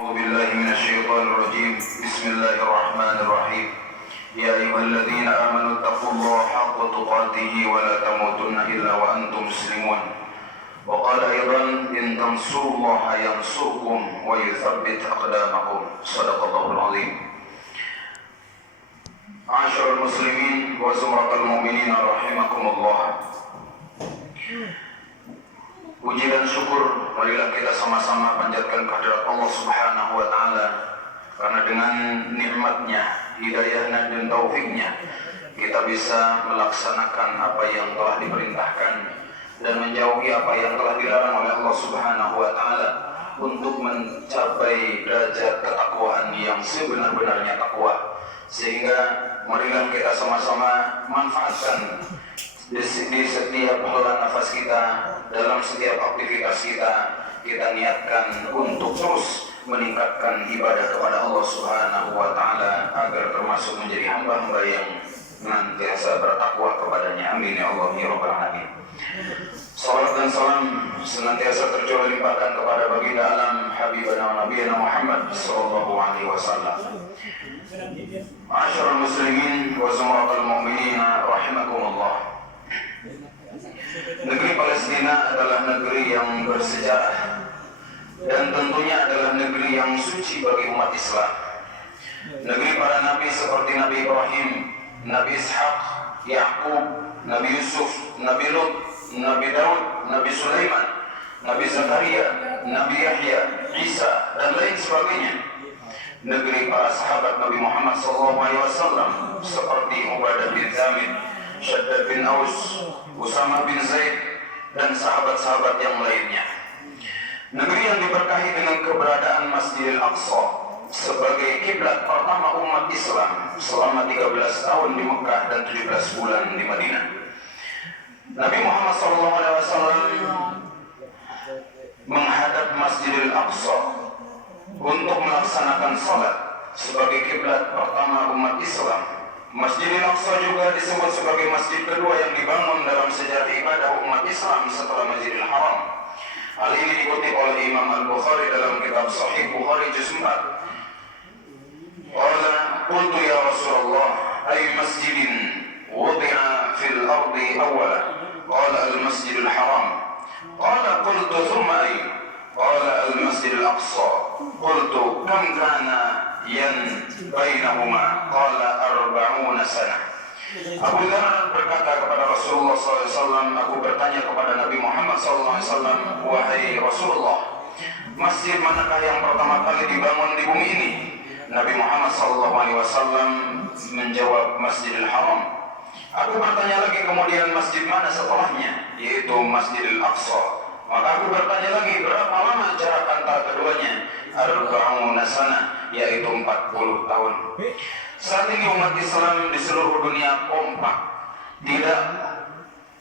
أعوذ بالله من الشيطان الرجيم. بسم الله الرحمن الرحيم. يا أيها الذين آمنوا اتقوا الله حق تقاته ولا تموتن إلا وأنتم مسلمون. وقال أيضا إن تنصروا الله ينصركم ويثبت أقدامكم. صدق الله العظيم. معاشر المسلمين وزمرة المؤمنين رحمكم الله. Puji dan syukur marilah kita sama-sama panjatkan kehadirat Allah Subhanahu wa taala, karena dengan nikmatnya, hidayahnya dan taufiknya kita bisa melaksanakan apa yang telah diperintahkan dan menjauhi apa yang telah dilarang oleh Allah Subhanahu wa taala untuk mencapai derajat ketakwaan yang sebenar-benarnya takwa. Sehingga marilah kita sama-sama manfaatkan di setiap hela nafas kita, dalam setiap aktivitas kita niatkan untuk terus meningkatkan ibadah kepada Allah Subhanahu wa taala agar termasuk menjadi hamba-hamba yang senantiasa bertakwa kepadanya. Amin ya Allah ya rabbal alamin. Salam dan salam senantiasa tercurah limpahkan kepada baginda alam habibana wa nabiyana Muhammad sallallahu alaihi wasallam. Ma'asyiral muslimin wa zumratul mu'minin rahimakumullah. Negeri Palestina adalah negeri yang bersejarah dan tentunya adalah negeri yang suci bagi umat Islam. Negeri para nabi seperti Nabi Ibrahim, Nabi Ishaq, Yaqub, Nabi Yusuf, Nabi Lut, Nabi Daud, Nabi Sulaiman, Nabi Zakaria, Nabi Yahya, Isa dan lain sebagainya. Negeri para sahabat Nabi Muhammad SAW seperti Ubadah bin Zamid, Shaddad bin Aus, Usama bin Zaid dan sahabat-sahabat yang lainnya. Negeri yang diberkahi dengan keberadaan Masjidil Aqsa sebagai kiblat pertama umat Islam selama 13 tahun di Mekah dan 17 bulan di Madinah. Nabi Muhammad SAW menghadap Masjidil Aqsa untuk melaksanakan salat sebagai kiblat pertama umat Islam. Masjidil Aqsa juga disebut sebagai masjid kedua yang dibangun dalam sejarah ibadah umat Islam setelah Masjidil Haram. Hal ini dikutip oleh Imam Al-Bukhari dalam kitab Sahih Bukhari juz 4. Qala qultu ya Rasulullah ay masjidin wudi'a fil ardi awwala. Qala al-Masjidil Haram. Qala qultu thumma ay. Qala al-Masjidil Aqsa. Qultu kam kana yan bainahuma. Qala 40 sanah. Abu Dzar berkata kepada Rasulullah SAW, aku bertanya kepada Nabi Muhammad SAW, wahai Rasulullah, masjid manakah yang pertama kali dibangun di bumi ini? Nabi Muhammad SAW menjawab, Masjidil Haram. Aku bertanya lagi kemudian masjid mana setelahnya, yaitu Masjidil Aqsa. Maka aku bertanya lagi, berapa lama jarak antara keduanya? 40 sanah, yaitu 40 tahun. Saat ini umat Islam di seluruh dunia kompak. Tidak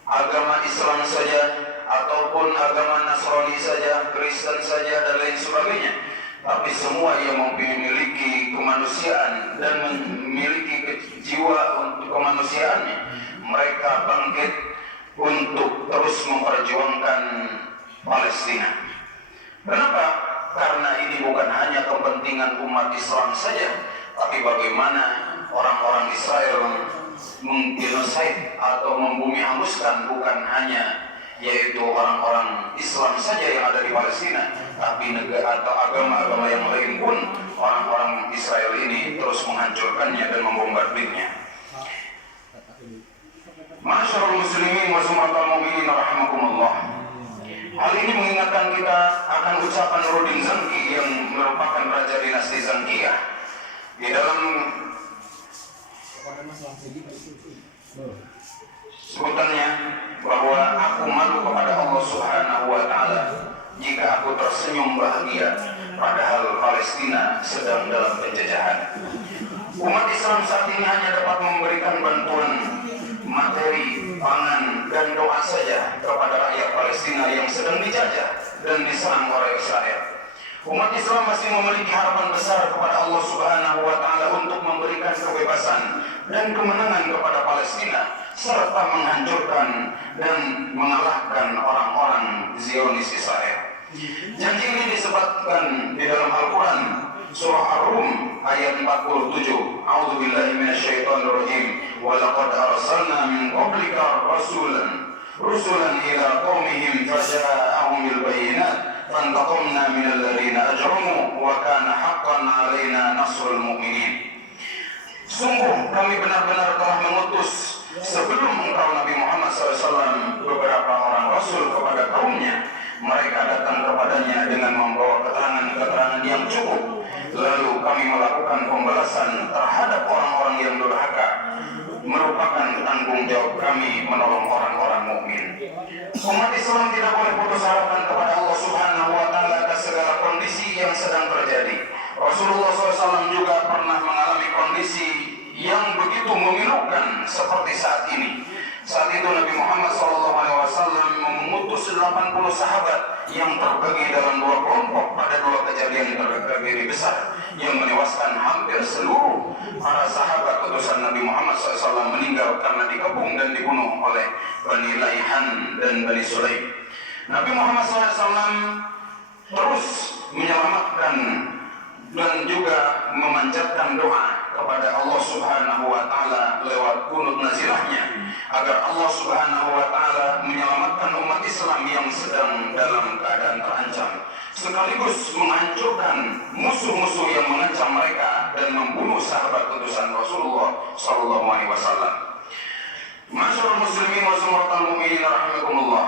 agama Islam saja, ataupun agama Nasrani saja, Kristen saja, dan lain sebagainya. Tapi semua yang memiliki kemanusiaan dan memiliki jiwa untuk kemanusiaannya, mereka bangkit untuk terus memperjuangkan Palestina. Kenapa? Karena ini bukan hanya kepentingan umat Islam saja, tapi bagaimana orang-orang Israel menggenosid atau membumi hanguskan bukan hanya yaitu orang-orang Islam saja yang ada di Palestina, tapi negara atau agama-agama yang lain pun orang-orang Israel ini terus menghancurkannya dan membombardirnya. Ma'asyiral muslimin wa zumratul mu'minin rahimakumullah. Hal ini mengingatkan kita akan ucapan Nuruddin Zanki yang merupakan raja dinasti Zankiyah. Di dalam sebutannya bahwa aku malu kepada Allah Subhanahu wa taala jika aku tersenyum bahagia padahal Palestina sedang dalam penjajahan. Umat Islam saat ini hanya dapat memberikan bantuan materi, pangan, dan doa saja kepada rakyat Palestina yang sedang dijajah dan diserang oleh Israel. Umat Islam masih memiliki harapan besar kepada Allah Subhanahu wa taala untuk memberikan kebebasan dan kemenangan kepada Palestina serta menghancurkan dan mengalahkan orang-orang Zionis Israel. Janji ini disebutkan di dalam Al-Quran surah Ar-Rum ayat 47. A'udzubillahi minasyaitonirrajim. Wa laqad arsalna min qablika rusulan ila qaumihim faja'ahum bil bayyinat fantaqamna minal ladzina ajramu wa kana haqqan 'alaina nasrul mu'minin. Sungguh kami benar-benar telah mengutus sebelum engkau Nabi Muhammad SAW beberapa orang rasul kepada kaumnya. Mereka datang kepadanya dengan membawa keterangan-keterangan yang cukup. Lalu kami melakukan pembalasan terhadap orang-orang yang durhaka. Merupakan tanggung jawab kami menolong orang-orang mukmin. Umat Islam tidak boleh putus harapan kepada Allah Subhanahu wa Ta'ala atas segala kondisi yang sedang terjadi. Rasulullah SAW juga pernah mengalami kondisi yang begitu memilukan seperti saat ini. Saat itu Nabi Muhammad SAW mengutus 80 sahabat yang terbagi dalam dua kelompok pada dua kejadian tragedi besar yang menewaskan hampir seluruh para sahabat utusan Nabi Muhammad SAW meninggal karena dikepung dan dibunuh oleh Bani Laihan dan Bani Sulaim. Nabi Muhammad SAW terus menyelamatkan dan juga memanjatkan doa kepada Allah Subhanahu wa Ta'ala lewat kunut nazilahnya agar Allah Subhanahu wa Ta'ala menyelamatkan umat Islam yang sedang dalam keadaan terancam, sekaligus menghancurkan musuh-musuh yang mengancam mereka dan membunuh sahabat utusan Rasulullah sallallahu alaihi wasallam. Masyarul muslimin wa zumratal mu'minin rahimakumullah.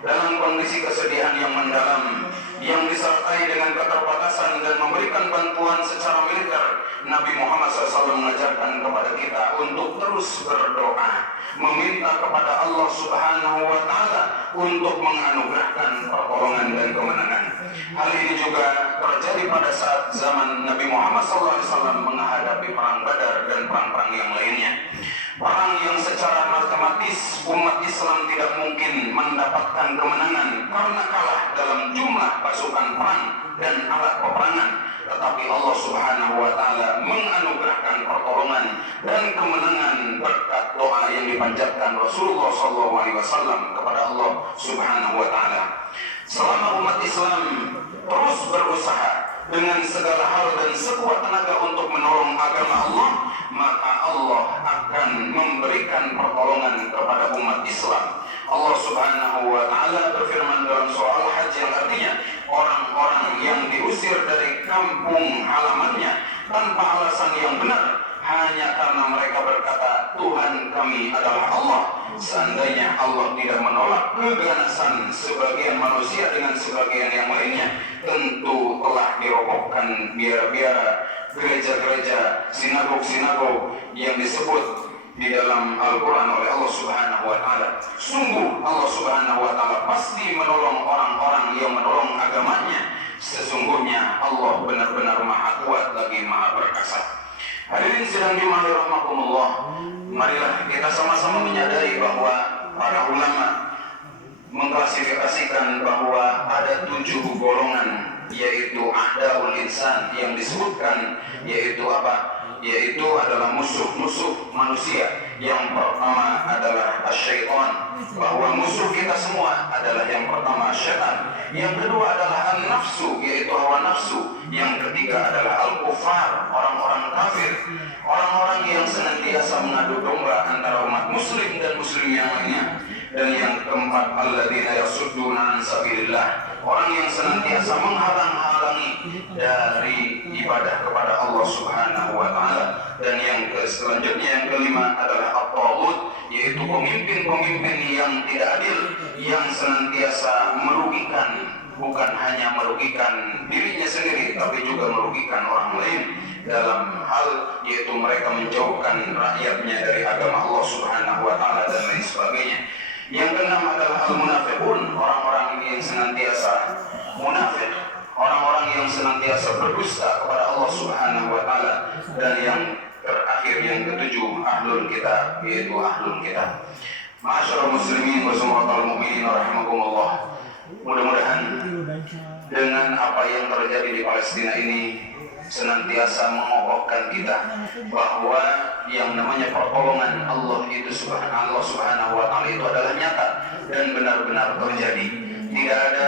Dalam kondisi kesedihan yang mendalam yang disertai dengan keterbatasan dan memberikan bantuan secara militer, Nabi Muhammad SAW mengajarkan kepada kita untuk terus berdoa, meminta kepada Allah Subhanahu wa Ta'ala untuk menganugerahkan pertolongan dan kemenangan. Hal ini juga terjadi pada saat zaman Nabi Muhammad SAW menghadapi perang Badar dan perang-perang yang lainnya. Perang yang secara matematis umat Islam tidak mungkin mendapatkan kemenangan karena kalah dalam jumlah pasukan perang dan alat peperangan. Tetapi Allah Subhanahu wa Ta'ala menganugerahkan pertolongan dan kemenangan berkat doa yang dipanjatkan Rasulullah SAW kepada Allah Subhanahu wa Ta'ala. Selama umat Islam terus berusaha dengan segala hal dan sekuat tenaga untuk menolong agama Allah, maka Allah akan memberikan pertolongan kepada umat Islam. Allah Subhanahu wa Ta'ala berfirman dalam surah Al-Hajj yang artinya orang-orang yang diusir dari kampung halamannya tanpa alasan yang benar hanya karena mereka berkata Tuhan kami adalah Allah. Seandainya Allah tidak menolak keganasan sebagian manusia dengan sebagian yang lainnya, tentu telah dirobohkan biara-biara, gereja-gereja, sinagog-sinagog yang disebut di dalam Al-Quran oleh Allah Subhanahu wa Ta'ala. Sungguh Allah Subhanahu wa Ta'ala pasti menolong orang-orang yang menolong agamanya. Sesungguhnya Allah benar-benar maha kuat lagi maha perkasa. Hadirin sedang dirahmatullah, marilah kita sama-sama menyadari bahwa para ulama mengklasifikasikan bahwa ada 7 golongan, yaitu a'daul insan yang disebutkan, yaitu apa? Yaitu adalah musuh-musuh manusia. Yang pertama adalah syaitan, bahwa musuh kita semua adalah yang pertama syaitan. Yang kedua adalah an-nafsu, yaitu hawa nafsu. Yang ketiga adalah al-kufar, orang-orang kafir, orang-orang yang senantiasa mengadu domba antara umat muslim dan muslim yang lainnya. Dan yang keempat, alladzina yasudduna an sabilillah, orang yang senantiasa menghalang-halangi dari ibadah kepada Allah Subhanahu wa Ta'ala. Dan yang selanjutnya yang kelima adalah at-taghut, yaitu pemimpin-pemimpin yang tidak adil, yang senantiasa merugikan, bukan hanya merugikan dirinya sendiri tapi juga merugikan orang lain dalam hal yaitu mereka menjauhkan rakyatnya dari agama Allah Subhanahu wa Ta'ala dan lain sebagainya. Yang keenam adalah al-munafiqun, orang-orang ini yang senantiasa munafik, orang-orang yang senantiasa berdusta kepada Allah Subhanahu wa Ta'ala. Dan yang terakhir yang ketujuh, ahlul kitab, yaitu ahlul kitab. Ma'asyiral muslimin wa zumratal mu'minin rahimakumullah. Mudah-mudahan dengan apa yang terjadi di Palestina ini senantiasa mengokohkan kita bahwa yang namanya pertolongan Allah itu Subhanahu wa Ta'ala itu adalah nyata dan benar-benar terjadi. Tidak ada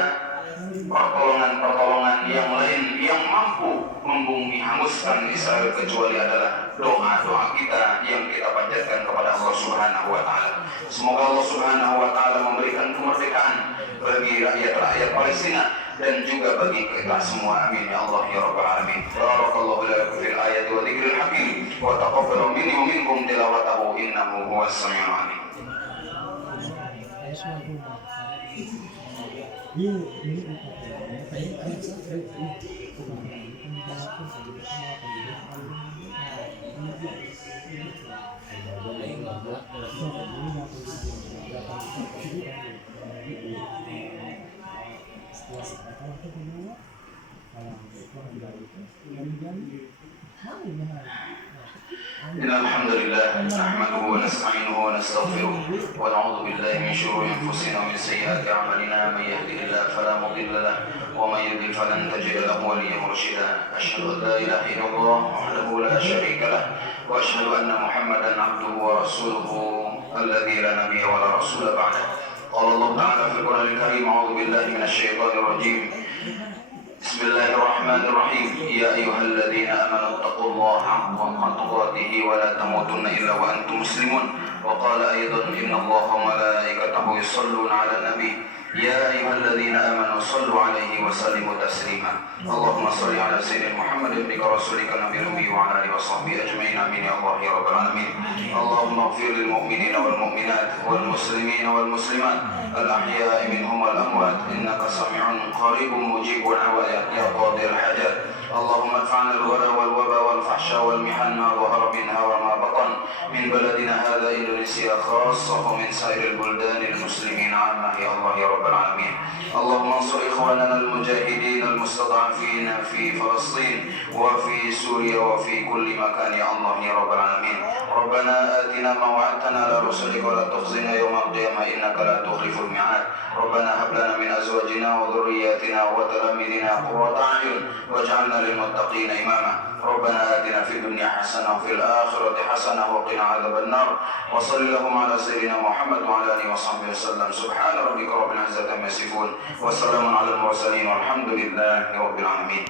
pertolongan-pertolongan yang lain yang mampu membumi hanguskan Israel kecuali adalah doa-doa kita yang kita panjatkan kepada Allah Subhanahu wa taala. Semoga Allah Subhanahu wa taala memberikan kemerdekaan bagi rakyat-rakyat Palestina dan juga bagi kita semua. Amin ya Allah ya rabbal alamin. Barakallahu lakum fil ayati wa dzikril hakim wa taqabbalu minni wa minkum tilawatahu innahu huwas samiul alim. إن الحمد لله نحمده ونستعينه ونستغفره ونعوذ بالله من شرور أنفسنا ومن سيئات أعمالنا من يهده الله فلا مضل له ومن يضلل فلن تجد له وليا مرشدا أشهد أن لا إله إلا الله وحده لا شريك له وأشهد أن محمدا عبده ورسوله الذي لا نبي ولا رسول بعده. قال الله تعالى في القرآن الكريم أعوذ بالله من الشيطان الرجيم بسم الله الرحمن الرحيم يا أيها الذين آمنوا اتقوا الله حق تقاته ولا تموتن إلا وأنتم مسلمون. وقال أيضا إن الله وملائكته يصلون على النبي يا أيها الذين آمنوا صلوا عليه وسلموا تسليما. اللهم صل على سيدنا محمد ابنك رسولك النبي الأمي وعلى آله وصحبه أجمعين. آمين يا الله يا رب العالمين. اللهم اغفر للمؤمنين والمؤمنات والمسلمين والمسلمات الأحياء منهم والأموات إنك سميع قريب مجيب الدعوات يا قاضي الحاجات. اللهم ادفعنا الوباء والوباء والفحشاء والمحن ما ظهر منها وما بطن من بلدنا هذا إندونيسيا خاصة ومن سائر البلدان المسلمين عامة يا الله يا رب العالمين. اللهم انصر إخواننا المجاهدين المستضعفين في فلسطين وفي سوريا وفي كل مكان يا الله يا رب العالمين. ربنا آتنا ما وعدتنا على رسلك ولا تخزنا يوم القيامة إنك لا تخلف الميعاد. ربنا هب لنا من أزواجنا وذرياتنا وتلاميذنا قرة أعين واجعلنا للمتقين إماما. ربنا آتنا في الدنيا حسنة وفي الآخرة حسنة وقنا عذاب النار. وصل اللهم على سيدنا محمد وعلى آله وصحبه وسلم. سبحان ربك رب العزة عما يصفون وسلام على المرسلين والحمد لله رب العالمين.